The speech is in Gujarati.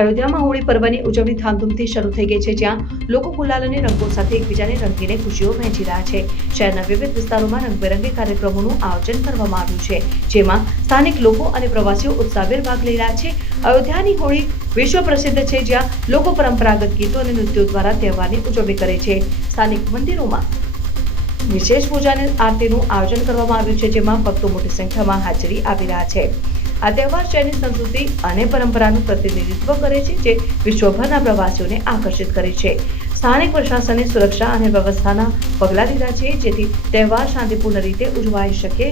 અયોધ્યામાં હોળી પર્વની ઉજવણી ધામધૂમથી શરૂ થઈ ગઈ છે, જ્યાં લોકો ગુલાલ અને રંગો સાથે એકબીજાને રંગીને ખુશીઓ વહેંચી રહ્યા છે. શહેરના વિવિધ વિસ્તારોમાં રંગબેરંગી કાર્યક્રમોનું આયોજન કરવામાં આવ્યું છે, જેમાં સ્થાનિક લોકો અને પ્રવાસીઓ ઉત્સાહભેર ભાગ લઈ રહ્યા છે. અયોધ્યાની હોળી વિશ્વ પ્રસિદ્ધ છે, જ્યાં લોકો પરંપરાગત ગીતો અને નૃત્યો દ્વારા તહેવારની ઉજવણી કરે છે. સ્થાનિક મંદિરોમાં વિશેષ પૂજા અને આરતીનું આયોજન કરવામાં આવ્યું છે, જેમાં ભક્તો મોટી સંખ્યામાં હાજરી આપી રહ્યા છે. આ તહેવાર શહેરની સંસ્કૃતિ અને પરંપરાનું પ્રતિનિધિત્વ કરે છે, જે વિશ્વભરના પ્રવાસીઓને આકર્ષિત કરે છે. સ્થાનિક પ્રશાસને સુરક્ષા અને વ્યવસ્થાના પગલાં લીધા છે, જેથી તહેવાર શાંતિપૂર્ણ રીતે ઉજવાઈ શકે.